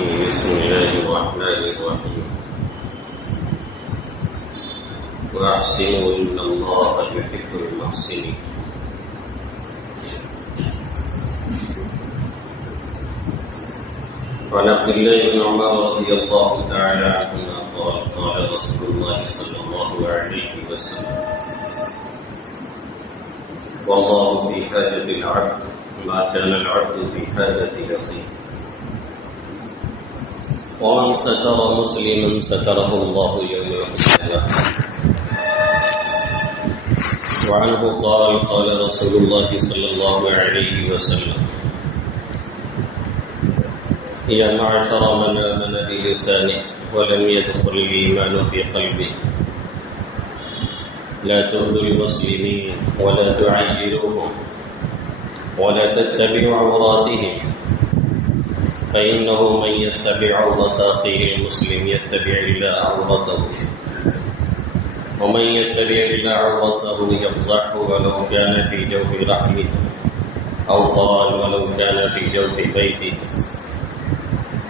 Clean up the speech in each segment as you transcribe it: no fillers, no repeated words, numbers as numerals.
بسم الله الرحمن الرحيم وأحسنوا إن الله يحب المحسنين. وعن عبد الله بن عمر رضي الله تعالى عنهما قال قال رسول الله صلى الله عليه وسلم والله في حاجة العبد ما كان العبد في حاجة أخيه ومن ستر مسلما ستره الله يوم القيامة. وعنه قال قال رسول الله صلى الله عليه وسلم يا معشر من آمن بلسانه ولم يدخل الإيمان في قلبه لا تؤذوا المسلمين ولا تعيروهم ولا تتبعوا عوراتهم فإنه من يتبع عورة أخيه المسلم يتبع إلا عورته ومن يتبع إلا عورته يفضحه ولو كان في جوف رحمه أو قال ولو كان في جوف بيته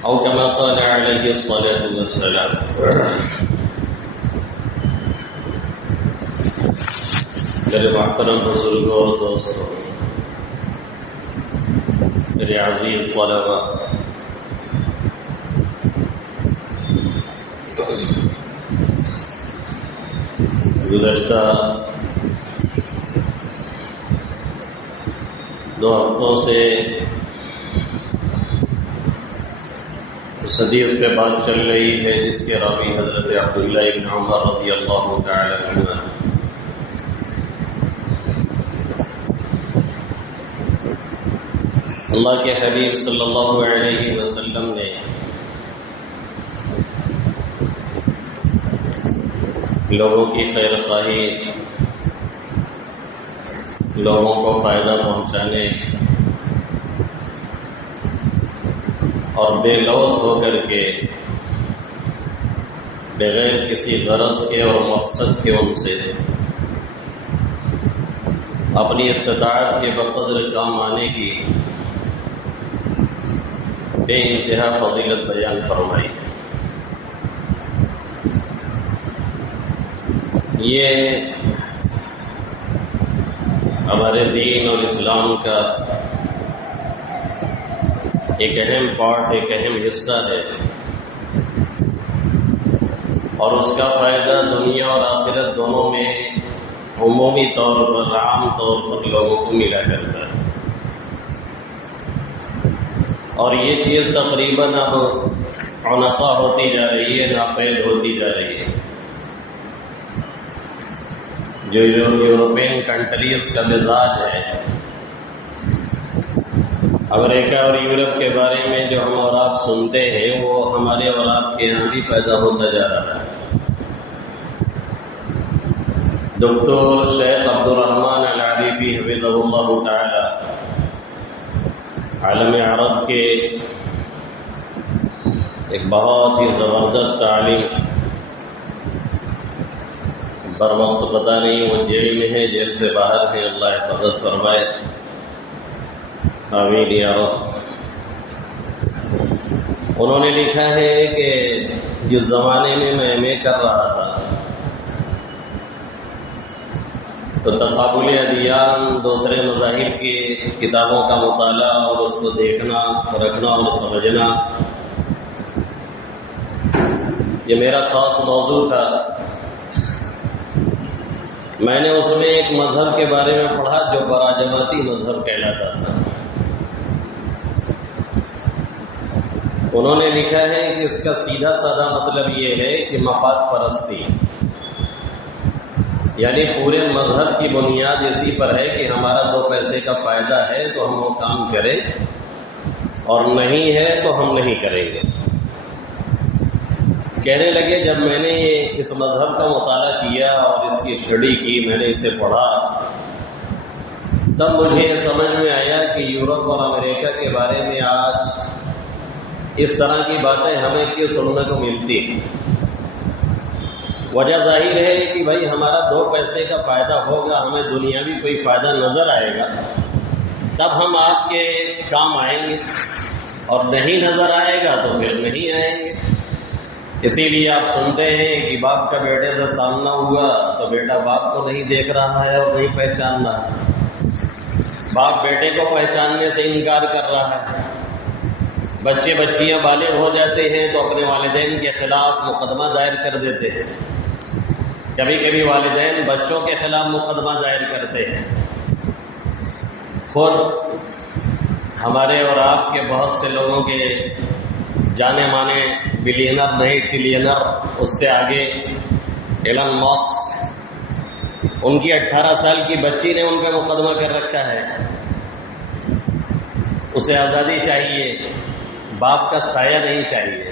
أو كما قال عليه الصلاة والسلام. میرے محترم بزرگوں اور دوستوں، میرے عزیز طلبا، گزشتہ 2 ہفتوں سے اس حدیث پہ بات چل رہی ہے جس کے راوی حضرت عبداللہ بن عمر رضی اللہ تعالی عنہ. اللہ کے حبیب صلی اللہ علیہ وسلم نے لوگوں کی خیر خواہی، لوگوں کو فائدہ پہنچانے اور بے لوث ہو کر کے بغیر کسی غرض کے اور مقصد کے ان سے اپنی استطاعت کے بقدر کام آنے کی بے انتہا فضیلت بیان فرمائی. یہ ہمارے دین اور اسلام کا ایک اہم پارٹ، ایک اہم حصہ ہے اور اس کا فائدہ دنیا اور آخرت دونوں میں عمومی طور پر، عام طور پر لوگوں کو ملا کرتا ہے. اور یہ چیز تقریباً اب عنقا ہوتی جا رہی ہے، ناپید ہوتی جا رہی ہے. جو یورپین کنٹریز کا مزاج ہے، امریکہ اور یورپ کے بارے میں جو ہم اور آپ سنتے ہیں وہ ہمارے اور آپ کے یہاں بھی پیدا ہوتا جا رہا ہے. دکتور شیخ عبدالرحمن العریفی حفظہ اللہ تعالی عالم عرب کے ایک بہت ہی زبردست عالم، بر وقت پتہ نہیں وہ جیل میں ہے، جیل سے باہر ہے، اللہ حفاظت فرمائے، آمین یا رب. انہوں نے لکھا ہے کہ جس زمانے میں میں ایم اے کر رہا تھا تو تقابل ادیان، دوسرے مذاہب کی کتابوں کا مطالعہ اور اس کو دیکھنا، رکھنا اور سمجھنا یہ میرا خاص موضوع تھا. میں نے اس میں ایک مذہب کے بارے میں پڑھا جو براجماعتی مذہب کہلاتا تھا. انہوں نے لکھا ہے کہ اس کا سیدھا سادہ مطلب یہ ہے کہ مفاد پرستی، یعنی پورے مذہب کی بنیاد اسی پر ہے کہ ہمارا 2 پیسے کا فائدہ ہے تو ہم وہ کام کریں اور نہیں ہے تو ہم نہیں کریں گے. کہنے لگے جب میں نے اس مذہب کا مطالعہ کیا اور اس کی اسٹڈی کی، میں نے اسے پڑھا، تب مجھے یہ سمجھ میں آیا کہ یورپ اور امریکہ کے بارے میں آج اس طرح کی باتیں ہمیں کیوں سننے کو ملتی ہیں. وجہ ظاہر ہے کہ بھائی ہمارا 2 پیسے کا فائدہ ہوگا، ہمیں دنیاوی کوئی فائدہ نظر آئے گا، تب ہم آپ کے کام آئیں گے اور نہیں نظر آئے گا تو پھر نہیں آئیں گے۔ اسی لیے آپ سنتے ہیں کہ باپ کا بیٹے سے سامنا ہوا تو بیٹا باپ کو نہیں دیکھ رہا ہے اور نہیں پہچان رہا ہے، باپ بیٹے کو پہچاننے سے انکار کر رہا ہے۔ بچے بچیاں بالغ ہو جاتے ہیں تو اپنے والدین کے خلاف مقدمہ دائر کر دیتے ہیں، کبھی کبھی والدین بچوں کے خلاف مقدمہ دائر کرتے ہیں۔ خود ہمارے اور آپ کے بہت سے لوگوں کے جانے مانے بلینر نہیں ٹریلینر، اس سے آگے ایلن ماسک، ان کی 18 سال کی بچی نے ان پہ مقدمہ کر رکھا ہے۔ اسے آزادی چاہیے، باپ کا سایہ نہیں چاہیے۔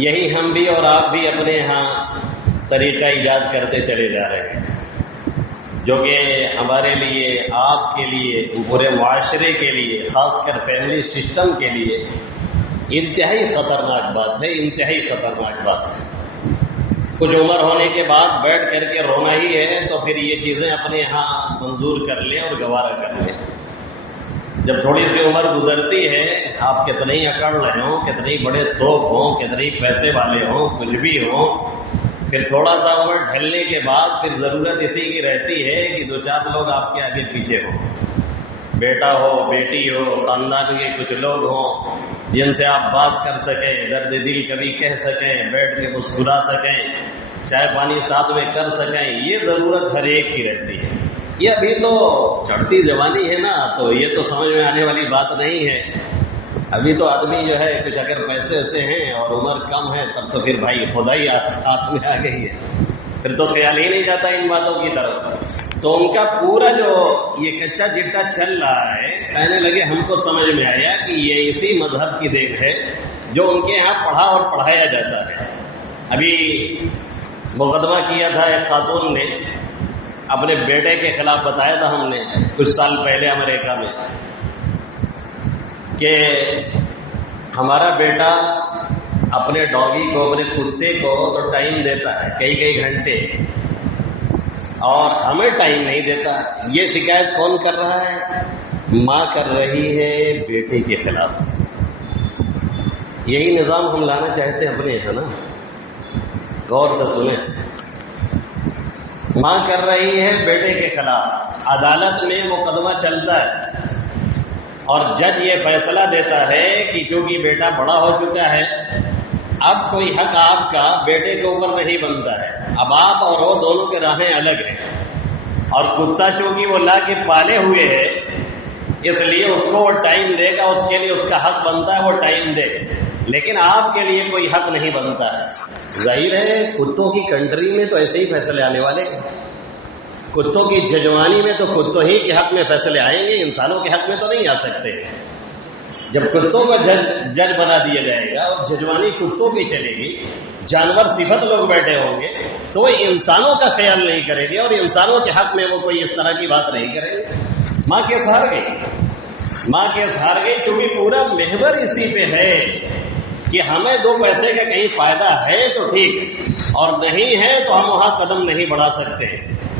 یہی ہم بھی اور آپ بھی اپنے ہاں طریقہ ایجاد کرتے چلے جا رہے ہیں، جو کہ ہمارے لیے، آپ کے لیے، پورے معاشرے کے لیے، خاص کر فیملی سسٹم کے لیے انتہائی خطرناک بات ہے، انتہائی خطرناک بات ہے۔ کچھ عمر ہونے کے بعد بیٹھ کر کے رونا ہی ہے تو پھر یہ چیزیں اپنے ہاں منظور کر لیں اور گوارا کر لیں۔ جب تھوڑی سی عمر گزرتی ہے، آپ کتنے ہی اکڑ رہے ہوں، کتنے ہی بڑے توپ ہوں، کتنے ہی پیسے والے ہوں، کچھ بھی ہوں، پھر تھوڑا سا عمر ڈھلنے کے بعد پھر ضرورت اسی کی رہتی ہے کہ 2-4 لوگ آپ کے آگے پیچھے ہوں، بیٹا ہو، بیٹی ہو، خاندان کے کچھ لوگ ہوں جن سے آپ بات کر سکیں، درد دل کبھی کہہ سکیں، بیٹھ کے مسکرا سکیں، چائے پانی ساتھ میں کر سکیں۔ یہ ضرورت ہر ایک کی رہتی ہے۔ یہ ابھی تو چڑھتی جوانی ہے نا، تو یہ تو سمجھ میں آنے والی بات نہیں ہے۔ ابھی تو آدمی جو ہے کچھ اگر پیسے ایسے ہیں اور عمر کم ہے تب تو پھر بھائی خدا ہی ہاتھ میں آ گئی ہے، پھر تو خیال ہی نہیں جاتا ان باتوں کی طرف۔ تو ان کا پورا جو یہ کچا چٹا چل رہا ہے، کہنے لگے ہم کو سمجھ میں آیا کہ یہ اسی مذہب کی دین ہے جو ان کے یہاں پڑھا اور پڑھایا جاتا ہے۔ ابھی مقدمہ کیا تھا ایک خاتون نے، اپنے بیٹے کے خلاف بتایا تھا ہم نے کچھ سال پہلے امریکہ میں، کہ ہمارا بیٹا اپنے ڈاگی کو، اپنے کتے کو تو ٹائم دیتا ہے کئی گھنٹے، اور ہمیں ٹائم نہیں دیتا۔ یہ شکایت کون کر رہا ہے؟ ماں کر رہی ہے بیٹے کے خلاف۔ یہی نظام ہم لانا چاہتے ہیں اپنے یہاں نا، غور سے سنیں۔ ماں کر رہی ہے بیٹے کے خلاف، عدالت میں مقدمہ چلتا ہے اور جج یہ فیصلہ دیتا ہے کہ چونکہ بیٹا بڑا ہو چکا ہے، اب کوئی حق آپ کا بیٹے کے اوپر نہیں بنتا ہے، اب آپ اور وہ دونوں کے راہیں الگ ہیں، اور کتا چونکہ وہ لا کے پالے ہوئے ہے اس لیے اس کو وہ ٹائم دے گا، اس کے لیے اس کا حق بنتا ہے وہ ٹائم دے، لیکن آپ کے لیے کوئی حق نہیں بنتا ہے۔ ظاہر ہے کتوں کی کنٹری میں تو ایسے ہی فیصلے آنے والے، کتوں کی ججمانی میں تو کتوں ہی کے حق میں فیصلے آئیں گے، انسانوں کے حق میں تو نہیں آ سکتے۔ جب کتوں کا جج بنا دیا جائے گا اور ججمانی کتوں کی چلے گی، جانور صفت لوگ بیٹھے ہوں گے، تو وہ انسانوں کا خیال نہیں کریں گے اور انسانوں کے حق میں وہ کوئی اس طرح کی بات نہیں کریں گے۔ ماں کیس ہار گئی، چونکہ پورا محور اسی پہ ہے کہ ہمیں 2 پیسے کا کہیں فائدہ ہے تو ٹھیک، اور نہیں ہے تو ہم وہاں قدم نہیں بڑھا سکتے،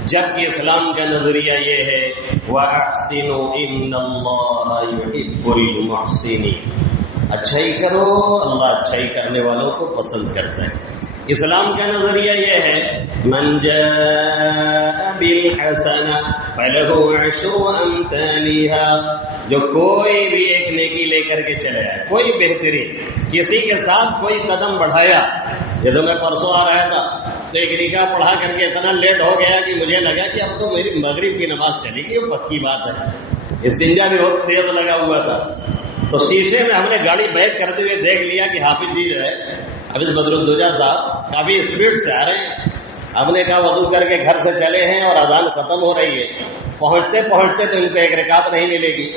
جبکہ اسلام کا نظریہ یہ ہے وَأَحْسِنُوا إِنَّ اللَّهَ يُحِبُّ الْمُحْسِنِينَ، اچھائی کرو، اللہ اچھائی کرنے والوں کو پسند کرتا ہے۔ اسلام کا نظریہ یہ ہے مَنْ جَاءَ بِالْحَسَنَةِ فَلَهُ عَشْرُ أَمْثَالِهَا، جو کوئی بھی ایک نیکی لے کر کے چلے آئے، کوئی بہترین، کسی کے ساتھ کوئی قدم بڑھایا۔ جیسے میں پرسوں آ رہا تھا تو ایک نکاح پڑھا کر کے اتنا لیٹ ہو گیا کہ مجھے لگا کہ اب تو میری مغرب کی نماز چلے گی، وہ پکی بات ہے، استنجا بھی بہت تیز لگا ہوا تھا، تو شیشے میں ہم نے گاڑی بیک کرتے ہوئے دیکھ لیا کہ حافظ جی جو ہے حافظ بدرالدجا صاحب کافی اسپیڈ سے آ رہے ہیں۔ ہم نے کہا وضو کر کے گھر سے چلے ہیں اور اذان ختم ہو رہی ہے، پہنچتے تو ان کو 1 رکعت نہیں ملے گی،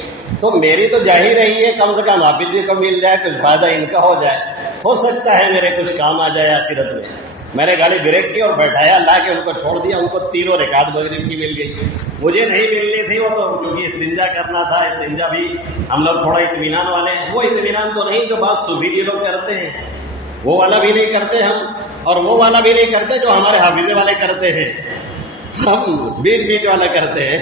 تو میری تو جا ہی رہی ہے، کم سے کم حافظ جی کو مل جائے، کچھ فائدہ ان کا ہو جائے، ہو سکتا ہے میرے کچھ کام آ جائے آخرت میں۔ میں نے گاڑی بریک کی اور بیٹھایا، لا کے ان کو چھوڑ دیا، ان کو 3 رکعت مغرب کی مل گئی، مجھے نہیں ملنی تھی، وہ تو کیونکہ استنجا کرنا تھا، استنجا بھی ہم لوگ تھوڑا اطمینان والے ہیں، وہ اطمینان تو نہیں جو بات صوفی جی لوگ کرتے ہیں، وہ والا بھی نہیں کرتے ہم، اور وہ والا بھی نہیں کرتے جو ہمارے حافظے والے کرتے ہیں، ہم بیچ والا کرتے ہیں۔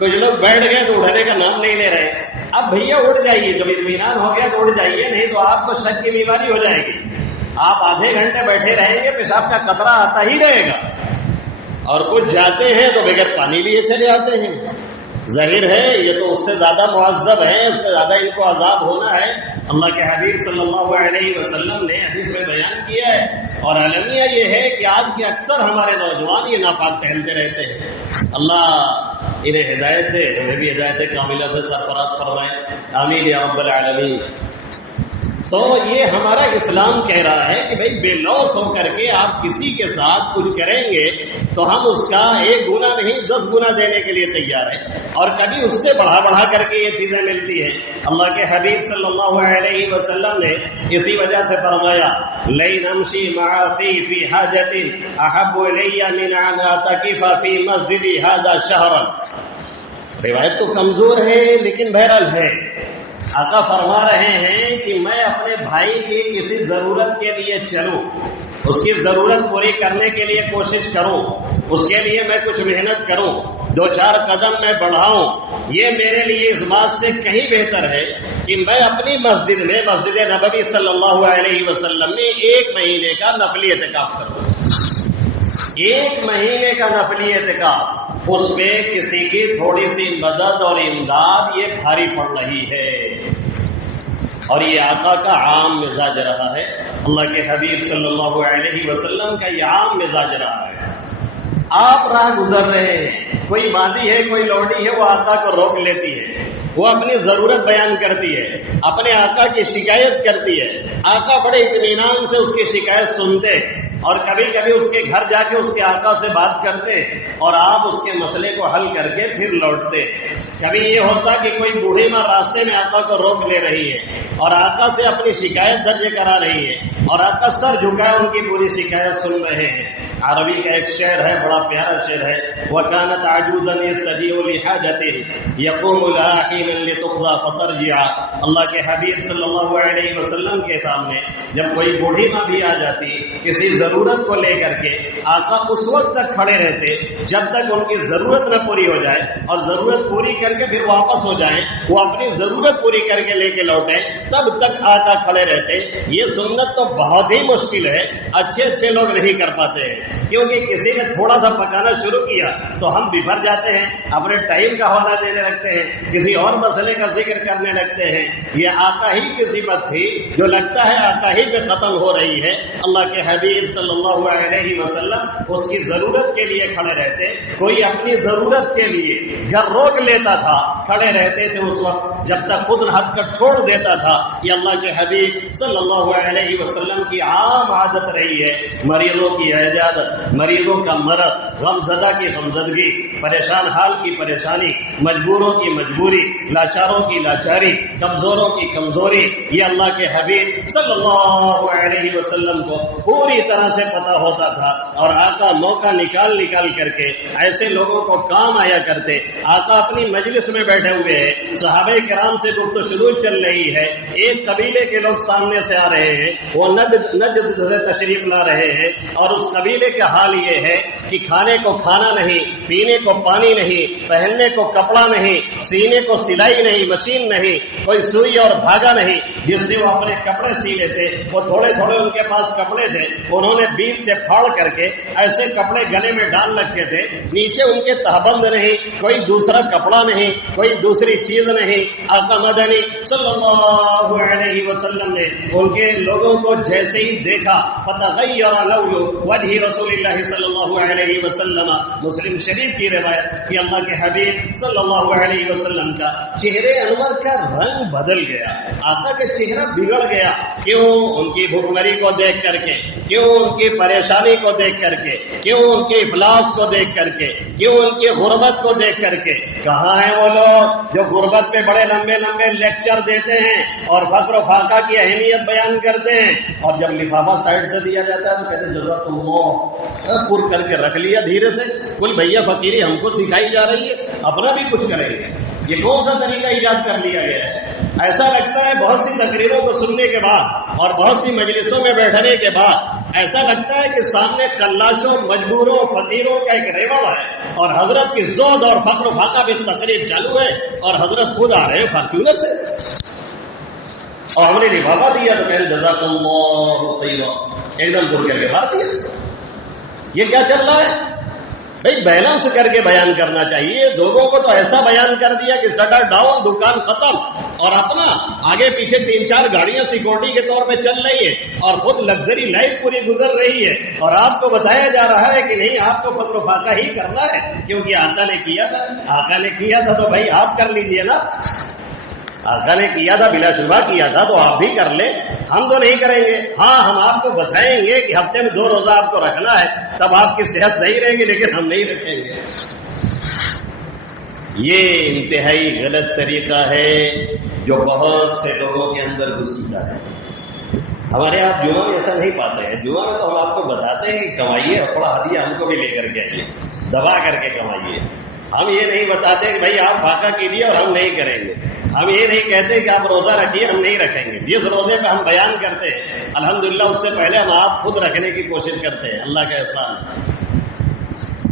کچھ لوگ بیٹھ گئے تو اٹھنے کا نام نہیں لے رہے، اب بھیا اٹھ جائیے، جب اطمینان ہو گیا تو اٹھ جائیے، نہیں تو آپ کو شک کی بیماری ہو جائے گی. آپ آدھے گھنٹے بیٹھے رہیں گے، پیشاب کا قطرہ آتا ہی رہے گا. اور کچھ جاتے ہیں تو بغیر پانی لیے چلے آتے ہیں. ظاہر ہے یہ تو اس سے زیادہ معذب ہے، اس سے زیادہ ان کو عذاب ہونا ہے. اللہ کے حبیب صلی اللہ علیہ وسلم نے حدیث میں بیان کیا ہے. اور المیہ یہ ہے کہ آج کے اکثر ہمارے نوجوان یہ ناپاک پہنتے رہتے ہیں. اللہ انہیں ہدایت دے، ہمیں بھی ہدایت کاملہ سے سرفراز فرمائے، آمین یا رب العالمین. تو یہ ہمارا اسلام کہہ رہا ہے کہ بھائی بے لوث ہو کر کے آپ کسی کے ساتھ کچھ کریں گے تو ہم اس کا 1 گنا نہیں 10 گنا دینے کے لیے تیار ہیں. اور کبھی اس سے بڑھا کر کے یہ چیزیں ملتی ہیں. اللہ کے حبیب صلی اللہ علیہ وسلم نے اسی وجہ سے فرمایا لئن امشی معاصی فی حاجت احب الی من ان اعتکف فی مسجدی هذا شہرا. روایت تو کمزور ہے لیکن بہرحال ہے. آقا فرما رہے ہیں کہ میں اپنے بھائی کی کسی ضرورت کے لیے چلوں، اس کی ضرورت پوری کرنے کے لیے کوشش کروں، اس کے لیے میں کچھ محنت کروں، 2-4 قدم میں بڑھاؤں، یہ میرے لیے اس بات سے کہیں بہتر ہے کہ میں اپنی مسجد میں، مسجد نبوی صلی اللہ علیہ وسلم میں 1 مہینے کا نفلی اعتکاف کروں. 1 مہینے کا نفلی اعتکاف، اس پہ کسی کی تھوڑی سی مدد اور امداد یہ بھاری پڑ رہی ہے. اور یہ آقا کا عام مزاج رہا ہے، اللہ کے حبیب صلی اللہ علیہ وسلم کا یہ عام مزاج رہا ہے. آپ راہ گزر رہے ہیں، کوئی مادی ہے کوئی لوڈی ہے، وہ آقا کو روک لیتی ہے، وہ اپنی ضرورت بیان کرتی ہے، اپنے آقا کی شکایت کرتی ہے. آقا بڑے اطمینان سے اس کی شکایت سنتے اور کبھی کبھی اس کے گھر جا کے اس کے آقا سے بات کرتے اور آپ اس کے مسئلے کو حل کر کے پھر لوٹتے. کبھی یہ ہوتا کہ کوئی بوڑھی ماں راستے میں آقا کو روک لے رہی ہے اور آقا سے اپنی شکایت درج کرا رہی ہے اور آقا سر جھکائے ان کی پوری شکایت سن رہے ہیں. عربی کا ایک شعر ہے، بڑا پیارا شعر ہے، وَكَانَتْ عَجُوزًا يَسْتَجِيءُ لِحَاجَتِهِ يَقُومُ لَهَا حِينًا لِتُقْضَىٰ فَتَرْجِعَ. اللہ کے حبیب صلی اللہ علیہ وسلم کے سامنے جب کوئی بوڑھی ماں بھی آ جاتی کسی ضرورت کو لے کر کے، آقا اس وقت تک کھڑے رہتے جب تک ان کی ضرورت نہ پوری ہو جائے، اور ضرورت پوری کر کے پھر واپس ہو جائیں، وہ اپنی ضرورت پوری کر کے لے کے لوٹیں، تب تک آقا کھڑے رہتے. یہ سنت تو بہت ہی مشکل ہے، اچھے لوگ نہیں کر پاتے ہیں، کیونکہ کسی نے تھوڑا سا پکانا شروع کیا تو ہم بفر جاتے ہیں، اپنے ٹائم کا حوالہ دینے لگتے ہیں، کسی اور مسئلے کا ذکر کرنے لگتے ہیں. یہ آقا ہی کی صفت تھی جو لگتا ہے آقا ہی پہ ختم ہو رہی ہے. اللہ کے حبیب صلی اللہ علیہ وسلم اس کی ضرورت کے لیے کھڑے رہتے. کوئی اپنی ضرورت کے لیے گھر روک لیتا تھا، کھڑے رہتے تھے اس وقت جب تک خود ہاتھ کر چھوڑ دیتا تھا. یہ اللہ کے حبیب صلی اللہ علیہ وسلم کی عام عادت رہی ہے. مریضوں کی عیادت، مریضوں کا مرض، غم زدہ کی غمزدگی، پریشان حال کی پریشانی، مجبوروں کی مجبوری، لاچاروں کی لاچاری، کمزوروں کی کمزوری، یہ اللہ کے حبیب صلی اللہ علیہ وسلم کو پوری طرح سے پتا ہوتا تھا. اور آقا موقع نکال کر کے ایسے لوگوں کو کام آیا کرتے. آقا اپنی مجلس میں بیٹھے ہوئے ہیں، صحابہ کرام سے گفتگو چل رہی ہے، ایک قبیلے کے لوگ سامنے سے آ رہے ہیں، وہ نجد سے تشریف لا رہے ہیں، اور اس قبیلے کا حال یہ ہے کہ کھانے کو کھانا نہیں، پینے کو پانی نہیں، پہننے کو کپڑا نہیں، سینے کو سلائی نہیں، مشین نہیں، کوئی سوئی اور دھاگا نہیں جس سے وہ اپنے کپڑے سی لیتے. وہ تھوڑے ان کے پاس کپڑے تھے، انہوں نے بیچ سے پھاڑ کر کے ایسے کپڑے گلے میں ڈال رکھے تھے، نیچے ان کے تہبند نہیں، کوئی دوسرا کپڑا نہیں، کوئی دوسری چیز نہیں. آقا مدنی صلی اللہ علیہ وسلم نے ان کے لوگوں کو جیسے ہی دیکھا فتغیر لون وجہ رسول اللہ صلی اللہ علیہ وسلم. مسلم شریف کی روایت کہ اللہ کے حبیب صلی اللہ علیہ وسلم کا چہرے انور کا رنگ بدل گیا. آقا کا چہرہ بگڑ گیا. کیوں؟ ان کی بھوکمری کو دیکھ کر کے، کیوں ان کی پریشانی کو دیکھ کر کے، کیوں ان کے افلاس کو دیکھ کر کے، کیوں ان کی غربت کو دیکھ کر کے. کہاں ہیں وہ لوگ جو غربت پہ بڑے لمبے لیکچر دیتے ہیں اور فقر و فاقہ کی اہمیت بیان کرتے ہیں، اور جب لفافہ سائڈ سے دیا جاتا ہے تو کہتے ہیں جزاک اللہ، پر کر کے رکھ لیا دھیرے سے. کل بھیا فقیری ہم کو سکھائی جا رہی ہے، اپنا بھی کچھ کریں گے. یہ کون سا طریقہ ایجاد کر لیا گیا ہے؟ ایسا لگتا ہے بہت سی تقریروں کو سننے کے بعد اور بہت سی مجلسوں میں بیٹھنے کے بعد ایسا لگتا ہے کہ سامنے کلاشوں مجبوروں فقیروں کا ایک ریوڑ ہے اور حضرت کی زہد اور فقر و فاقہ بھی تقریر چالو ہے اور حضرت خود آ رہے ہیں فارچونر سے اور ہم نے لفافہ دیا تو کہیں جزاک اللہ خیرا ایک دم دور کر کے مار دیا. یہ کیا چل رہا ہے بھائی؟ بیلنس کر کے بیان کرنا چاہیے. لوگوں کو تو ایسا بیان کر دیا کہ شٹر ڈاؤن، دکان ختم، اور اپنا آگے پیچھے 3-4 گاڑیاں سیکورٹی کے طور پہ چل رہی ہے اور خود لگژری لائف پوری گزر رہی ہے اور آپ کو بتایا جا رہا ہے کہ نہیں آپ کو فقر و فاقہ ہی کرنا ہے کیونکہ آقا نے کیا تھا. آقا نے کیا تھا تو بھائی آپ کر لیجئے نا. آقا نے کیا تھا، بلا شبہ کیا تھا تو آپ بھی کر لیں. ہم تو نہیں کریں گے. ہاں ہم آپ کو بتائیں گے کہ ہفتے میں 2 روزہ آپ کو رکھنا ہے تب آپ کی صحت صحیح رہے گی، لیکن ہم نہیں رکھیں گے. یہ انتہائی غلط طریقہ ہے جو بہت سے لوگوں کے اندر گھسیٹا ہے. ہمارے یہاں جمعہ میں ایسا نہیں پاتے ہیں. جمعہ میں تو ہم آپ کو بتاتے ہیں کہ کمائیے اور تھوڑا ہدیہ ہم کو بھی لے کر کے آئیے، دبا کر کے کمائیے. ہم یہ نہیں بتاتے کہ بھائی آپ فاقہ کیجیے اور ہم نہیں کریں گے. ہم یہ نہیں کہتے کہ آپ روزہ رکھیے، ہم نہیں رکھیں گے. جس روزے پہ ہم بیان کرتے ہیں الحمدللہ اس سے پہلے ہم آپ خود رکھنے کی کوشش کرتے ہیں. اللہ کا احسان.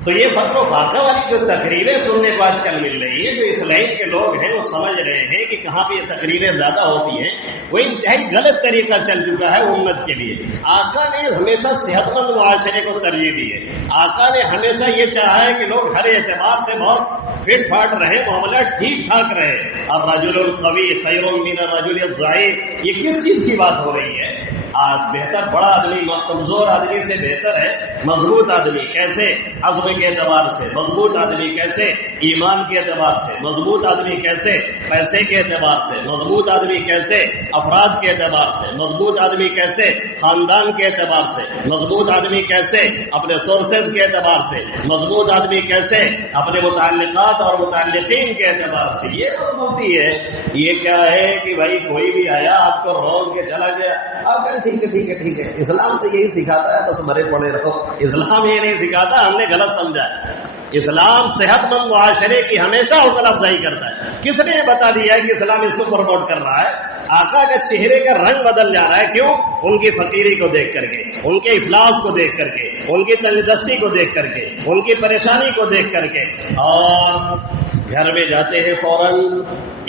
تو یہ فقر و فاقہ والی جو تقریریں سننے کو آج کل مل رہی ہے، جو اسلام کے لوگ ہیں وہ سمجھ رہے ہیں کہ کہاں پہ یہ تقریریں زیادہ ہوتی ہیں، وہ انتہائی غلط طریقہ چل چکا ہے امت کے لیے. آقا نے ہمیشہ صحت مند معاشرے کو ترجیح دی ہے. آقا نے ہمیشہ یہ چاہا ہے کہ لوگ ہر اعتبار سے بہت فٹ فاٹ رہے، معاملہ ٹھیک ٹھاک رہے. اب رجل القوی خیر من الرجل الضعیف، یہ کس چیز کی بات ہو رہی ہے؟ آج بہتر بڑا آدمی کمزور آدمی سے بہتر ہے مضبوط آدمی. کیسے؟ عزم کے اعتبار سے مضبوط آدمی کیسے؟ ایمان کے اعتبار سے مضبوط آدمی کیسے؟ پیسے کے اعتبار سے مضبوط آدمی کیسے؟ افراد کے اعتبار سے مضبوط آدمی کیسے؟ خاندان کے اعتبار سے مضبوط آدمی کیسے؟ اپنے سورسز کے اعتبار سے مضبوط آدمی کیسے؟ اپنے متعلقات اور متعلقین کے اعتبار سے. یہ مضبوطی ہے. یہ کیا ہے کہ بھائی کوئی بھی آیا آپ کو روک کے چلا گیا، آپ کہیں ٹھیک ہے ٹھیک ہے ٹھیک ہے. اسلام تو یہی سکھاتا ہے بس مرے پڑے رہو. اسلام یہ نہیں سکھاتا، ہم نے غلط سمجھا ہے. اسلام صحت مند معاشرے کی ہمیشہ حوصلہ افزائی کرتا ہے. کس نے بتا دیا ہے کہ اسلام اس کو پروموٹ کر رہا ہے؟ آقا کا چہرے کا رنگ بدل جا رہا ہے. کیوں؟ ان کی فقیری کو دیکھ کر کے، ان کے افلاس کو دیکھ کر کے، ان کی تنگدستی کو دیکھ کر کے، ان کی پریشانی کو دیکھ کر کے. اور گھر میں جاتے ہیں فوراً.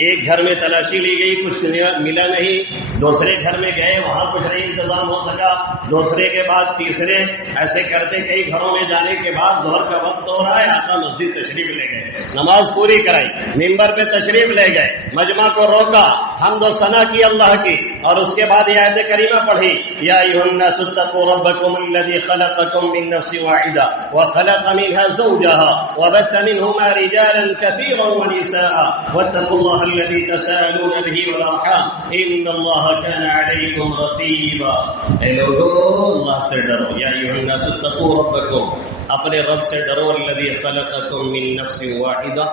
ایک گھر میں تلاشی لی گئی، کچھ ملا نہیں. دوسرے گھر میں گئے، وہاں کچھ نہیں انتظام ہو سکا. دوسرے کے بعد تیسرے. ایسے کرتے کئی گھروں میں جانے کے بعد ظہر کا وقت ہو رہا ہے، آقا مسجد تشریف لے گئے، نماز پوری کرائی، ممبر پہ تشریف لے گئے، مجمع کو روکا، حمد و ثنا کی اللہ کی، اور اس کے بعد یہ آیت کریمہ پڑھی، یا ایھا الناس اتقوا ربکم الذی خلقکم من نفس واحدہ وخلق منها زوجها وبث منهما رجالا كثيرا ونساء واتقوا الله الذي تساءلون به والارحام ان الله كان عليكم رقيبا. اے لوگوں اللہ سے ڈرو. یا ایھا الناس اتقوا ربکم، اپنے رب سے ڈرو. الذی خلقکم من نفس واحدہ،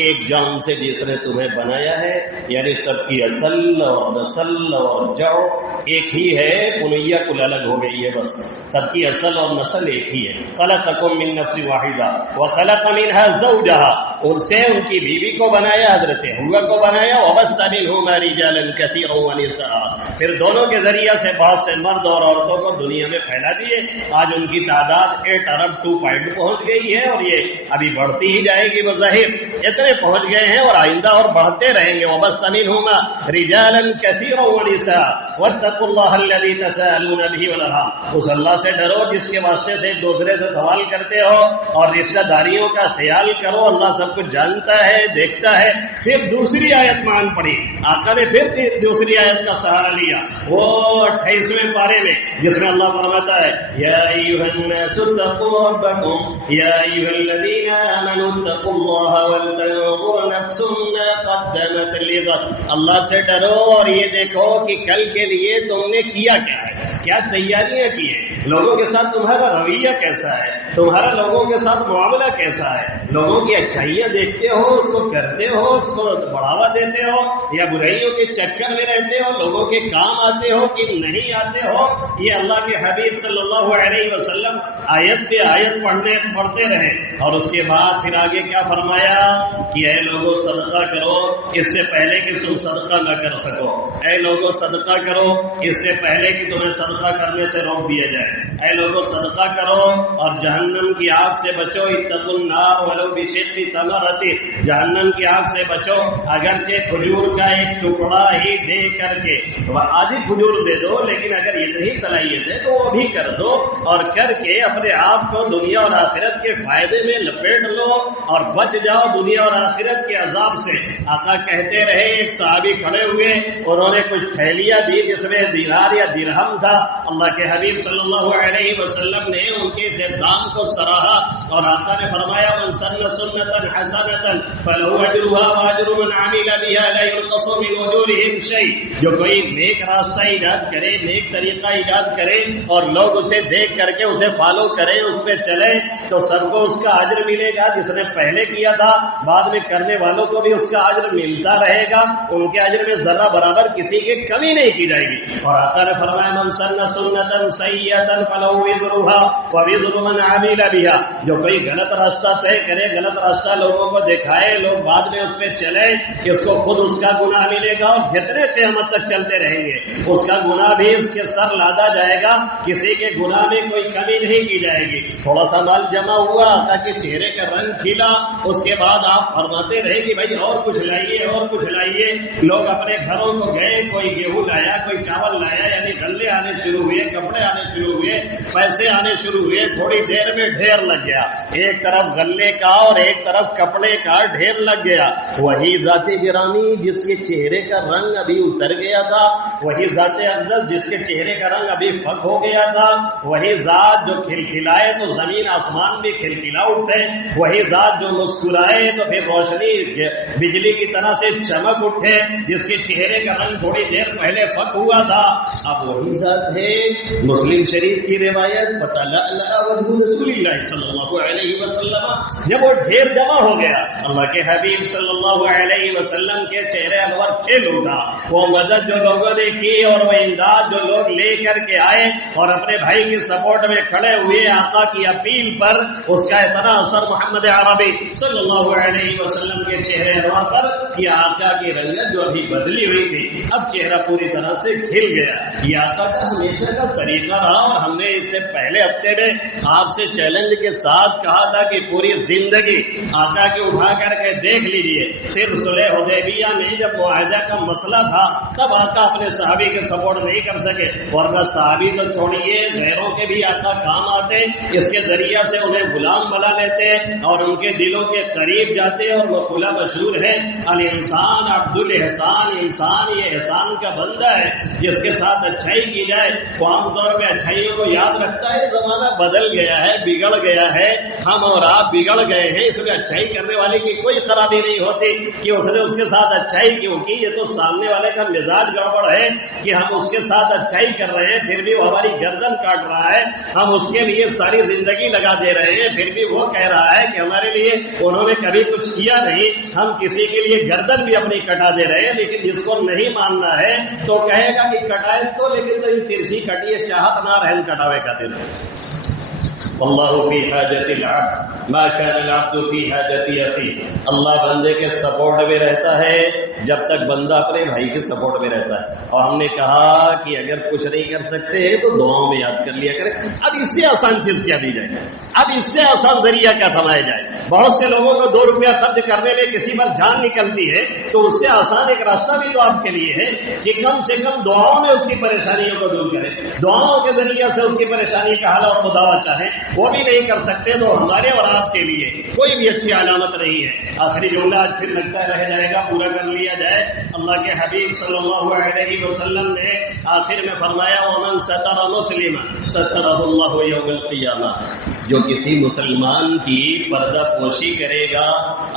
ایک جان سے جس نے تمہیں بنایا ہے. یعنی سب کی اصل اور نسل اور جڑ ایک ہی ہے، بنیہ کل الگ ہو گئی ہے، بس سب کی اصل اور نسل ایک ہی ہے. خلقکم من نفس واحدہ وخلق منها زوجها، ان سے ان کی بیوی کو بنایا، حضرت حوا کو بنایا. وبث منهما رجالا كثيرا ونساء، پھر دونوں کے ذریعہ سے بہت سے مرد اور عورتوں کو دنیا میں پھیلا دیے. آج ان کی تعداد 8 ارب 2 پوائنٹ پہنچ گئی ہے اور یہ ابھی بڑھتی ہی جائے گی. بظاہر اتنے پہنچ گئے ہیں اور آئندہ اور بڑھتے رہیں گے. وبث منهما رجالا كثيرا ونساء واتقوا الله الذي تساءلون به والارحام، اس اللہ سے ڈرو جس کے واسطے سے ایک دوسرے سے سوال کرتے ہو اور رشتہ داریوں کا خیال کرو. اللہ سب کچھ جانتا ہے، دیکھتا ہے. پھر دوسری آیت مان پڑی. آقا نے پھر دوسری آیت کا سہارا لیا، وہ 28ویں پارے میں، جس میں اللہ فرماتا ہے، یا ایھا الناس اتقوا ربکم یا ایھا الذین آمنوا اتقوا اللہ ولتنظر نفس ما قدمت لغد. اللہ سے ڈرو اور یہ دیکھو کہ کل کے لیے تم نے کیا کیا ہے، کیا تیاریاں کی ہیں، لوگوں کے ساتھ تمہارا رویہ کیسا ہے. تمہارا لوگوں کے ساتھ معاملہ کیسا ہے؟ لوگوں کی اچھائیاں دیکھتے ہو، اس کو کرتے ہو، اس کو بڑھاوا دیتے ہو، یا برائیوں کے چکر میں رہتے ہو؟ لوگوں کے کام آتے ہو کہ نہیں آتے ہو؟ یہ اللہ کے حبیب صلی اللہ علیہ وسلم آیت پہ آیت پڑھتے رہے، اور اس کے بعد پھر آگے کیا فرمایا کہ اے لوگوں صدقہ کرو اس سے پہلے کہ تم صدقہ نہ کر سکو، اے لوگوں صدقہ کرو اس سے پہلے کہ تمہیں صدقہ کرنے سے روک دیا جائے، اے لوگوں صدقہ کرو اور جہنم کی آگ سے بچو، اتقوا النار ولو بشق تمرۃ، جہنم کی آگ سے بچو اگرچہ کھجور کا ایک ٹکڑا ہی دے کر کے، آدھی کھجور دے دو لیکن اگر یہ نہیں صلاحیت ہے تو وہ بھی کر دو، اور کر کے اپنے آپ کو دنیا اور آخرت کے فائدے میں لپیٹ لو اور بچ جاؤ دنیا اور آخرت کے عذاب سے۔ آقا کہتے رہے، ایک صحابی کھڑے ہوئے، انہوں نے کچھ تھیلیاں دی جس میں دینار یا درہم تھا، اللہ کے حبیب صلی اللہ علیہ وسلم نے ان کے اس اقدام کو سراہا، اور آقا نے فرمایا من سن سنتا حسنتا فلہ اجرها واجر من عمل بها لا ينقص من اجورهم شيء، جو کوئی نیک راستہ ایجاد کرے، نیک طریقہ ایجاد کرے اور لوگ اسے دیکھ کر کے اسے فالو کریں، اس پہ چلیں، تو سب کو اس کا اجر ملے گا، جس نے پہلے کیا تھا بعد میں کرنے والوں کو بھی اس کا اجر ملتا رہے گا، ان کے اجر میں ذرہ برابر کسی کی کمی نہیں کی جائے گی۔ اور آقا نے فرمایا من سن سنتا سیئتا فلہ وزرها ووزر من عمل بها، جو کوئی غلط راستہ طے کرے، غلط راستہ لوگوں کو دکھائے، لوگ بعد میں اس پہ چلے، کہ اس کو خود اس کا گناہ ملے گا، اور جتنے قیامت تک چلتے رہیں گے اس کا گناہ بھی اس کے سر لادا جائے گا، کسی کے گناہ میں کوئی کمی نہیں کی جائے گی۔ تھوڑا سا مال جمع ہوا تاکہ چہرے کا رنگ کھلا، اس کے بعد آپ فرماتے رہے کہ بھائی اور کچھ لائیے، اور کچھ لائیے، لوگ اپنے گھروں کو گئے، کوئی گیہوں لایا، کوئی چاول لایا، یعنی غلے آنے شروع ہوئے، کپڑے آنے شروع ہوئے، پیسے آنے شروع ہوئے، تھوڑی دیر میں ڈھیر لگ گیا، ایک طرف غلے کا اور ایک طرف کپڑے کا ڈھیر لگ گیا۔ وہی ذات گرامی جس کے چہرے کا رنگ ابھی اتر گیا تھا، وہی ذات افضل جس کے چہرے کا رنگ ابھی فک ہو گیا تھا، وہی ذات جو کھلکھلائے تو زمین آسمان بھی کھلکھلا اٹھے، وہی ذات جو مسکرائے تو پھر روشنی بجلی کی طرح سے چمک اٹھے، جس کے چہرے کا رنگ تھوڑی دیر پہلے فک ہوا تھا، اب وہی ذات ہے۔ مسلم شریف کی روایت فَتَلَأْلَأَ وَجْهُ رسول اللہ صلی اللہ علیہ وسلم، جب وہ ڈھیر جمع ہو گیا، اللہ کے حبیب صلی اللہ علیہ وسلم کے چہرے انور کھل اٹھا، وہ مدد جو لوگوں نے کی اور وہ امداد جو لوگ لے کر کے آئے اور اپنے بھائی کے سپورٹ میں کھڑے ہوئے، آقا کی اپیل پر اس کا اتنا اثر محمد عربی صلی اللہ علیہ وسلم کے چہرے انور پر کہ آقا کی رنگت جو ابھی بدلی ہوئی تھی اب چہرہ پوری طرح سے کھل گیا۔ یہ آقا کا ہمیشہ کا طریقہ رہا، اور ہم نے اس سے پہلے ہفتے میں آپ سے چیلنج کے ساتھ کہا تھا کہ پوری زندگی آقا کے اٹھا کر کے دیکھ لیجئے، صرف صلح حدیبیہ میں جب معاہدہ کا مسئلہ تھا تب آقا اپنے صحابی کے سپورٹ نہیں کر سکے، ورنہ صحابی تو چھوڑیے غیروں کے بھی آقا کام آتے، اس کے ذریعہ سے انہیں غلام بنا لیتے اور ان کے دلوں کے قریب جاتے، اور وہ قلعہ مشہور ہے الانسان عبد الاحسان، انسان یہ احسان کا بندہ ہے، جس کے ساتھ اچھائی کی جائے وہ عام طور پہ اچھائیوں کو یاد رکھتا ہے۔ زمانہ بدل گیا ہے، بگڑ گیا ہے، ہم اور آپ بگڑ گئے ہیں، اس میں اچھائی کرنے والے کی کوئی خرابی نہیں ہوتی کہ اس نے اس کے ساتھ اچھائی کیوں کی، یہ تو سامنے والے کا مزاج گڑبڑ ہے کہ ہم اس کے ساتھ اچھائی کر رہے ہیں پھر بھی وہ ہماری گردن کاٹ رہا ہے، ہم اس کے لیے ساری زندگی لگا دے رہے ہیں پھر بھی وہ کہہ رہا ہے کہ ہمارے لیے انہوں نے کبھی کچھ کیا نہیں، ہم کسی کے لیے گردن بھی اپنی کٹا دے رہے ہیں، لیکن جس کو نہیں ماننا ہے تو کہے گا کہ کٹائے تو، لیکن تو یہ ترسی کٹیے چاہت نہ رہن کٹاوے کا دن۔ اللہ فی حاجت العبد ما کان العبد فی حاجت اخیہ، اللہ بندے کے سپورٹ میں رہتا ہے جب تک بندہ اپنے بھائی کے سپورٹ میں رہتا ہے، اور ہم نے کہا کہ اگر کچھ نہیں کر سکتے تو دعاؤں میں یاد کر لیا کریں۔ اب اس سے آسان چیز کیا دی جائے، اب اس سے آسان ذریعہ کیا سمجھایا جائے؟ بہت سے لوگوں کو 2 روپیہ خرچ کرنے میں کسی پر جان نکلتی ہے، تو اس سے آسان ایک راستہ بھی تو آپ کے لیے ہے کہ کم سے کم دعاؤں میں اس کی پریشانیوں کو دور کریں، دعاؤں کے ذریعے سے اس کی پریشانی کا حل اور مداوع چاہیں، وہ بھی نہیں کر سکتے تو ہمارے اور آپ کے لیے کوئی بھی اچھی علامت نہیں ہے۔ آخری جملہ آج پھر لگتا رہ جائے گا، پورا کر لیا کیا جائے. اللہ کے حبیب صلی اللہ علیہ وسلم نے آخر میں فرمایا ومن ستر مسلما سترہ اللہ یوم القیامہ، جو کسی مسلمان کی پردہ پوشی کرے گا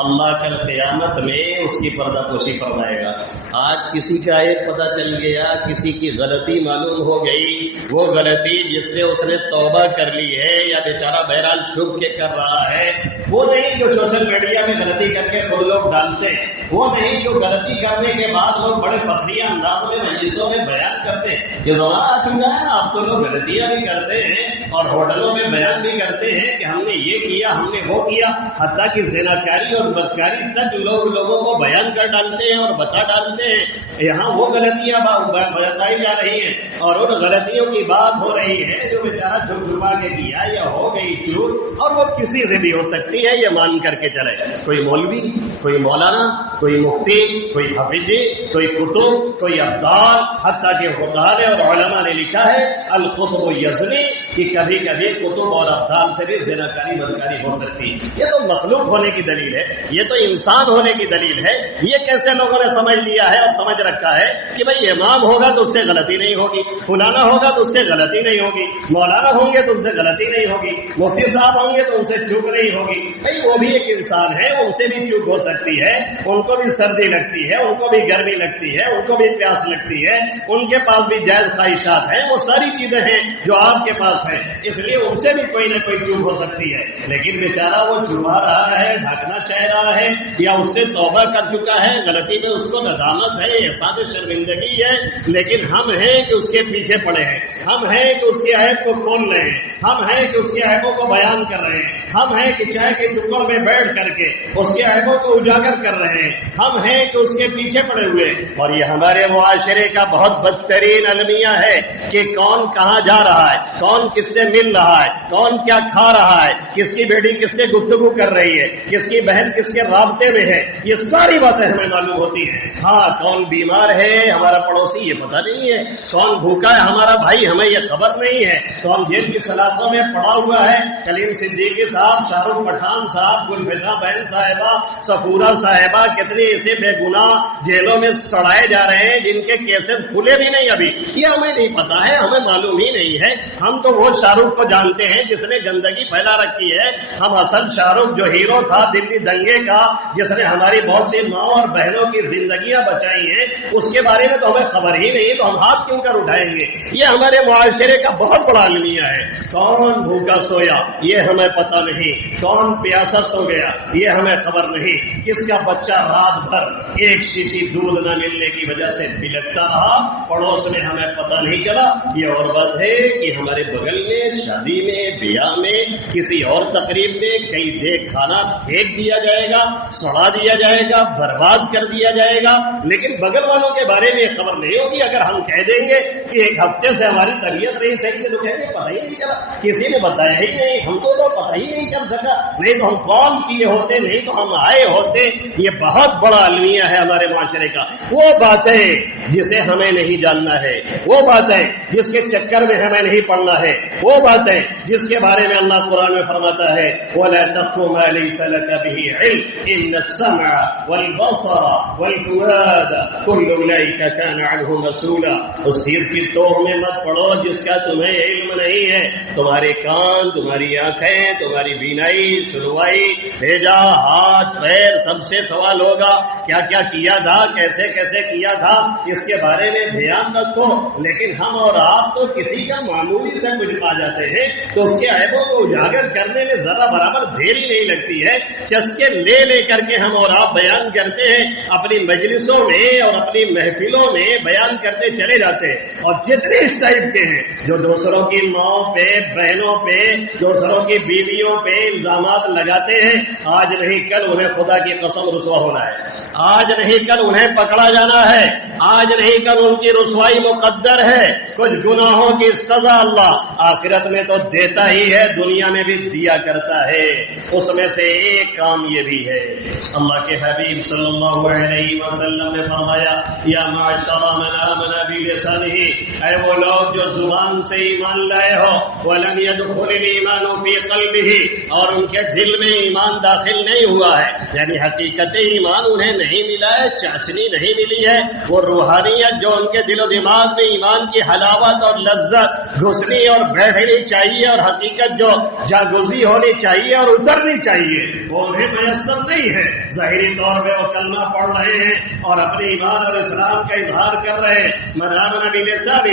اللہ کل قیامت میں اس کی پردہ پوشی فرمائے گا. آج کسی کا ایک پتہ چل گیا، کسی کی غلطی معلوم ہو گئی، وہ غلطی جس سے اس نے توبہ کر لی ہے یا بیچارہ بہرحال چھپ کے کر رہا ہے، وہ نہیں جو سوشل میڈیا میں غلطی کر کے خود لوگ ڈالتے ہیں، وہ نہیں جو غلطی کرنے کے بعد لوگ بڑے فخریہ انداز میں مجلسوں میں بیان کرتے ہیں. یہ زمانہ آ چکا ہے نا، اب تو لوگ غلطیاں بھی کرتے ہیں اور ہوٹلوں میں بیان بھی کرتے ہیں کہ ہم نے یہ کیا، ہم نے وہ کیا، حتیٰ کہ زناکاری اور بدکاری تک لوگ لوگوں کو بیان کر ڈالتے ہیں اور بتا ڈالتے ہیں. یہاں وہ غلطیاں بتائی جا رہی ہیں اور ان غلطیوں کی بات ہو رہی ہے جو بیچارہ چھپ چھپا کے کیا یا ہو گئی چور، اور وہ کسی سے بھی ہو سکتی ہے، یہ مان کر کے چلے. کوئی مولوی، کوئی مولانا، کوئی مفتی، کوئی حافظی، کوئی کتب، کوئی ابدال، حتیٰ کہ حضار اور علماء نے لکھا ہے القطب یزنی کہ کبھی کبھی کتب اور ابدال سے بھی زناکاری بدکاری ہو سکتی ہے. یہ تو مخلوق ہونے کی دلیل ہے، یہ تو انسان ہونے کی دلیل ہے. یہ کیسے لوگوں نے سمجھ لیا ہے اور سمجھ رکھا ہے کہ بھائی امام ہوگا تو اس سے غلطی نہیں ہوگی، فلانا ہوگا تو اس سے غلطی نہیں ہوگی، مولانا ہوں گے تو ان سے غلطی نہیں ہوگی، مفتی صاحب ہوں گے تو ان سے چوک نہیں ہوگی. بھائی وہ بھی ایک انسان ہے، ان سے بھی چوک ہو سکتی ہے، ان کو بھی سردی لگتی ہے، ان کو بھی گرمی لگتی ہے، ان کو بھی پیاس لگتی ہے، ان کے پاس بھی جائز خواہشات ہیں. وہ ساری چیزیں ہیں جو آپ کے پاس ہیں، اس لیے ان سے بھی کوئی نہ کوئی چوک ہو سکتی ہے. لیکن بیچارہ وہ چھپا رہا ہے، ڈھانکنا چاہ رہا ہے، یا اس سے توبہ کر چکا ہے، غلطی میں اس کو ندامت ہے، احساس شرمندگی ہے، لیکن ہم ہیں کہ اس کے پیچھے پڑے ہیں، ہم ہیں کہ اس کے عیب کو کھول رہے ہیں، ہم ہیں کہ اس کے عیبوں کو بیان کر رہے ہیں، ہم ہیں کہ چائے کے ٹکڑوں میں بیٹھ کر کے اس کے عیبوں کو اجاگر کر رہے ہیں، ہم ہیں کہ اس کے پیچھے پڑے ہوئے. اور یہ ہمارے معاشرے کا بہت بدترین المیہ ہے کہ کون کہاں جا رہا ہے، کون کس سے مل رہا ہے، کون کیا کھا رہا ہے، کس کی بیٹی کس سے گفتگو کر رہی ہے، کس کی بہن کس کے رابطے میں ہے. یہ ساری باتیں ہمیں معلوم ہوتی ہیں. ہاں کون بیمار ہے ہمارا پڑوسی یہ پتہ نہیں ہے، کون بھوکا ہے ہمارا بھائی ہمیں یہ خبر نہیں ہے، کون جیل کی سلاخوں میں پڑا ہوا ہے، کلیم صدیقی صاحب، شاہ رخ پٹھان صاحب، گلفشاں بہن صاحبہ، صفورہ صاحبہ، کتنے ایسے بے گناہ جیلوں میں سڑائے جا رہے ہیں جن کے کیسز کھلے بھی نہیں ابھی. یہ ہمیں نہیں پتا ہے، ہمیں معلوم ہی نہیں ہے. ہم تو وہ شاہ رخ کو جانتے ہیں جس نے گندگی پھیلا رکھی ہے. ہم اصل شاہ رخ جو ہیرو تھا دلی دنگے کا، جس نے ہماری بہت سی ماں اور بہنوں کی زندگیاں بچائی ہیں، اس کے بارے میں تو ہمیں خبر ہی نہیں، تو ہم ہاتھ کیوں کر اٹھائیں گے. یہ ہمارے معاشرے کا بہت بڑا المیہ ہے. کون بھوکا سویا یہ ہمیں پتہ نہیں، کون پیاسا سو گیا یہ ہمیں خبر نہیں، کس کا بچہ رات بھر ایک شیشی دودھ نہ ملنے کی وجہ سے بلکتا رہا پڑوس میں ہمیں پتہ نہیں چلا. یہ اور بات ہے کہ ہمارے بغل میں شادی میں، بیاہ میں، کسی اور تقریب میں کئی دیکھ کھانا پھینک دیا جائے گا، سڑا دیا جائے گا، برباد کر دیا جائے گا، لیکن بغل والوں کے بارے میں خبر نہیں ہوگی. اگر ہم کہہ دیں گے کہ ایک ہفتے سے ہماری طبیعت نہیں صحیح تھی تو کہیں گے پتہ ہی نہیں چلا، کسی نے بتایا ہی نہیں، ہم کو تو پتہ ہی نہیں چل سکا، نہیں تو ہم کال کیے ہوتے، نہیں تو ہم آئے ہوتے. یہ بہت بڑا المیہ ہے ہمارے معاشرے کا. وہ باتیں جسے ہمیں نہیں جاننا ہے، وہ باتیں جس کے چکر میں ہمیں نہیں پڑنا ہے، وہ باتیں جس کے بارے میں اللہ قرآن میں فرماتا ہے وَلَا تَقْفُ مَا لَيْسَ لَكَ بِهِ عِلْمٌ إِنَّ السَّمْعَ وَالْبَصَرَ وَالْفُؤَادَ كُلُّ أُولَئِكَ كَانَ عَنْهُ مسؤولا. اس چیز کی توہ میں مت پڑو جس کا تمہیں علم نہیں ہے. تمہارے کان، تمہاری آنکھیں، تمہاری بینائی، سنوائی، بھیجا، ہاتھ پیر، سب سے سوال ہوگا کیا کیا کیا تھا، کیسے کیسے کیا تھا، اس کے بارے میں دھیان رکھو. لیکن ہم اور آپ تو کسی کا معمولی سے کچھ پا جاتے ہیں تو اس کے عیبوں کو اجاگر کرنے میں ذرا برابر دیر ہی نہیں لگتی ہے. چسکے لے لے کر کے ہم اور آپ بیان کرتے ہیں، اپنی مجلسوں میں اور اپنی محفلوں میں بیان کرتے چلے جاتے ہیں. اور جتنے اس ٹائپ کے ہیں جو دوسروں کی ماں پہ، بہنوں پہ، دوسروں کی بیویوں پہ الزامات لگاتے ہیں، آج نہیں کل انہیں خدا کی قسم رسوا ہونا ہے، آج نہیں کل انہیں پکڑا جانا ہے، آج نہیں کل ان کی رسوائی مقدر ہے. کچھ گناہوں کی سزا اللہ آخرت میں تو دیتا ہی ہے، دنیا میں بھی دیا کرتا ہے۔ اس میں سے ایک کام یہ بھی ہے، اللہ کے حبیب صلی اللہ علیہ وسلم نے فرمایا یا معشر من آمن بلسانہ، اے وہ لوگ جو زبان سے ایمان لائے ہو ولم يدخل الایمان فی قلبہ، اور ان کے دل میں ایمان داخل نہیں ہوا ہے، یعنی حقیقت ایمان انہیں نہیں ملا ہے، چاشنی نہیں ملی ہے، وہ روحانیت جو ان کے دل و دماغ میں ایمان کی حلاوت اور لذت گھسنی اور بیٹھنی چاہیے اور حقیقت جو جاگزی ہونی چاہیے اور اترنی چاہیے وہ انہیں میسر نہیں ہے۔ ظاہری طور پہ وہ کلمہ پڑھ رہے ہیں اور اپنے ایمان اور اسلام کا اظہار کر رہے ہیں، من آمن بلسانہ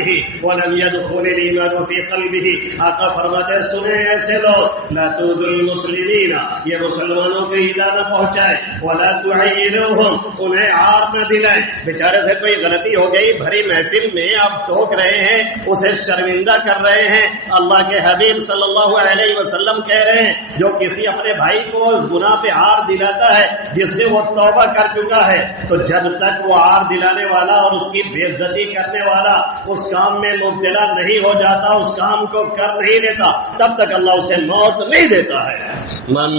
ولم يدخل الایمان فی قلبہ۔ آقا فرماتے سنیں ایسے لوگ لا تؤذوا المسلمین، یہ مسلمانوں کو ایذا نہ پہنچائے، ولا تعیروہم، انہیں عار نہ دلائیں، بیچارے سے کوئی غلطی ہو گئی بھری محفل میں آپ ٹوک رہے ہیں، اسے شرمندہ کر رہے ہیں۔ اللہ کے حبیب صلی اللہ علیہ وسلم کہہ رہے ہیں جو کسی اپنے بھائی کو اس گناہ پہ عار دلاتا ہے جس سے وہ توبہ کر چکا ہے، تو جب تک وہ عار دلانے والا اور اس کی بے عزتی کرنے والا اس کام میں مبتلا نہیں ہو جاتا، اس کام کو کر نہیں لیتا، تب تک اللہ اسے موت نہیں دیتا ہے۔ من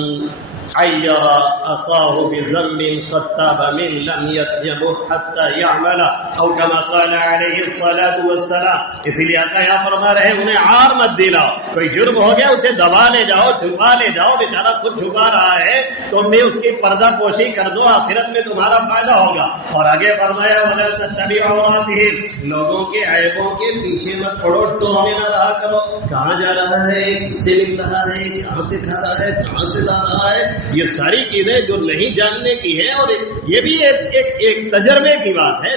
عیر اخاہ بذنب قد تاب من لم يمت حتى يعمل، او كما قال علیہ الصلاة والسلام۔ اسی لیے آقا یہاں فرما رہے انہیں عار مت دلاؤ، کوئی جرم ہو گیا اسے دبا لے جاؤ، چھپا لے جاؤ، بیچارہ خود چھپا رہا ہے تم بھی اس کی پردہ پوشی کر دو، آخرت میں تمہارا فائدہ ہوگا۔ اور آگے فرمایا ولا تتبعوا عوراتهم، لوگوں کے عیبوں کے پیچھے مت پڑو، ٹوہنے نہ رہا کرو، کہاں جا رہا ہے، کس سے مل رہا ہے، کہاں سے کھا رہا ہے، کہاں سے لا رہا ہے، یہ ساری چیزیں جو نہیں جاننے کی ہے، اور یہ بھی ایک تجربے کی بات ہے،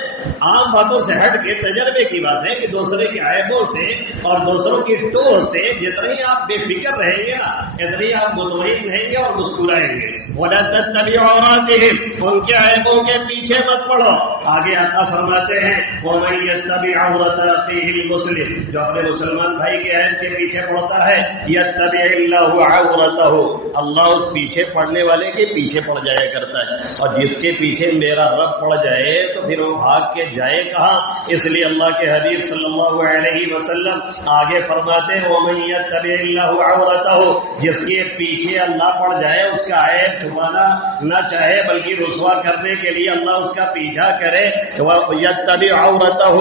عام باتوں سے ہٹ کے تجربے کی بات ہے کہ دوسرے کے عیبوں سے اور دوسروں کی ٹوہ سے جتنی آپ بے فکر رہیں گے نا اتنی آپ مطمئن رہیں گے اور مسکرائیں گے۔ وَلَا تَتَّبِعُوا عَوْرَاتِهِمْ، ان کے عیبوں کے پیچھے مت پڑو۔ آگے آقا فرماتے ہیں وَمَن يَتَّبِعْ عَوْرَةَ أَخِيهِ الْمُسْلِمِ، جو اپنے مسلمان بھائی کے عیب کے پیچھے پڑتا ہے، يَتَّبِعِ اللَّهُ عَوْرَتَهُ، اللہ اس پیچھے پڑنے والے کے پیچھے پڑ جایا کرتا ہے، اور جس کے پیچھے میرا رب پڑ جائے تو پھر وہ بھاگ کے جائے کہاں۔ اس لیے اللہ کے حبیب صلی اللہ علیہ وسلم آگے فرماتے ہیں وَمَن يَتَّبِعِ اللَّهُ عَوْرَتَهُ، جس کے پیچھے اللہ پڑ جائے، اس کا عیب چھپانا نہ چاہے بلکہ رسوا کرنے کے لیے اللہ اس کا پیچھا کرے، يَتَّبِعْ عَوْرَتَهُ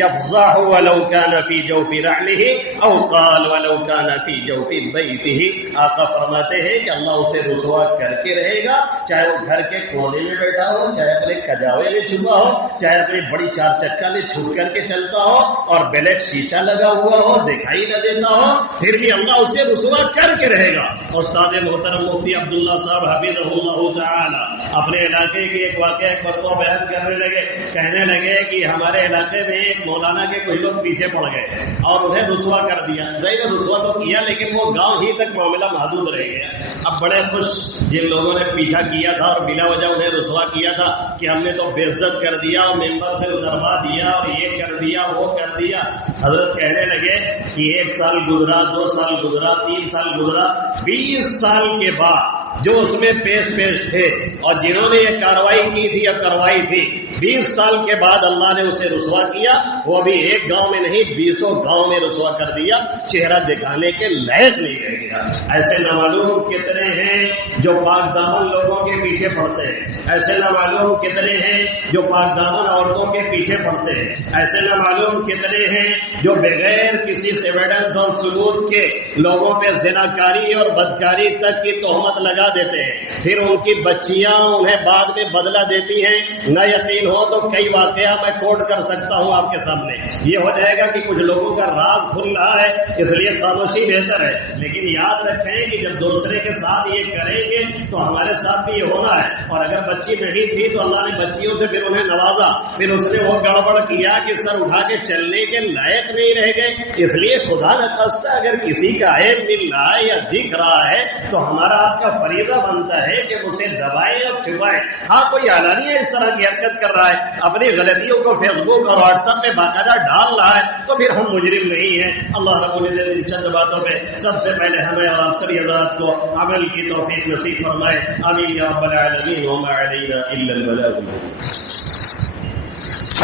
يَفْضَحُ وَلَوْ كَانَ فِي جَوْفِ رَحْلِهِ أَوْ قَالَ وَلَوْ كَانَ فِي جَوْفِ بَيْتِهِ۔ آقا فرماتے ہیں کہ اللہ اسے رسوا کر کے رہے گا، چاہے وہ گھر کے کونے میں بیٹھا ہو، چاہے اپنے کجاوے میں چھپا ہو، چاہے اپنی بڑی چار چکا میں چھپ کر کے چلتا ہو اور بلیک شیشہ لگا ہوا ہو، دکھائی نہ دیتا ہو، پھر بھی اللہ اسے رسوا کر کے رہے گا۔ استاد محترم مفتی عبداللہ صاحب حفظہ اللہ تعالی اپنے علاقے کی ایک واقعہ ایک مرتبہ بیان کرنے لگے، کہنے لگے کہ ہمارے علاقے میں ایک مولانا کے کچھ لوگ پیچھے پڑ گئے اور انہیں رسوا کر دیا۔ ظاہر رسوا تو کیا لیکن وہ گاؤں ہی تک معاملہ محدود رہ گیا۔ اب بڑے خوش جن لوگوں نے پیچھا کیا تھا اور بلا وجہ انہیں رسوا کیا تھا کہ ہم نے تو بے عزت کر دیا اور ممبر سے اتروا دیا اور یہ کر دیا وہ کر دیا۔ حضرت کہنے لگے کہ 1 سال گزرا، 2 سال گزرا، 3 سال گزرا، 20 سال کے بعد جو اس میں پیش تھے اور جنہوں نے یہ کاروائی کی تھی یا کروائی تھی، 20 سال کے بعد اللہ نے اسے رسوا کیا۔ وہ ابھی ایک گاؤں میں نہیں 20 گاؤں میں رسوا کر دیا، چہرہ دکھانے کے لائق نہیں رہ گیا۔ ایسے نہ معلوم کتنے ہیں جو پاک دامن لوگوں کے پیچھے پڑتے ہیں، ایسے نہ معلوم کتنے ہیں جو پاک دامن عورتوں کے پیچھے پڑتے ہیں، ایسے نہ معلوم کتنے ہیں جو بغیر کسی ایویڈنس اور ثبوت کے لوگوں پہ زناکاری اور بدکاری تک کی تہمت لگا دیتے ہیں، پھر ان کی بچیاں انہیں بعد میں بدلہ دیتی ہیں۔ نہ یقین ہو تو کئی واقعہ میں کوٹ کر سکتا ہوں آپ کے سامنے۔ یہ ہو جائے گا کہ کچھ لوگوں کا راز کھل رہا ہے، اس لیے خاموشی بہتر ہے، لیکن یاد رکھیں کہ جب دوسرے کے ساتھ یہ کریں گے تو ہمارے ساتھ بھی یہ ہونا ہے۔ اور اگر بچی نہیں تھی تو اللہ نے بچیوں سے پھر انہیں نوازا، پھر اس نے وہ گڑبڑ کیا کہ سر اٹھا کے چلنے کے لائق نہیں رہ گئے۔ اس لیے خدا نخواستہ اگر کسی کا عیب مل رہا ہے یا دکھ رہا ہے تو ہمارا آپ کا فریضہ بنتا ہے کہ اسے دبائیں اور چھپائیں۔ ہاں کوئی اعلانیہ اس طرح کی حرکت کر رہا ہے، اپنی غلطیوں کو فیس بک اور واٹس ایپ میں باقاعدہ ڈال رہا ہے، تو پھر ہم مجرم نہیں ہیں۔ اللہ رب العزت ان چند باتوں پہ سب سے پہلے ہمیں اور آپ سبھی حضرات کو عمل کی توفیق نصیب فرمائے، آمین یا رب العالمین۔ وما علینا الا البلاغ۔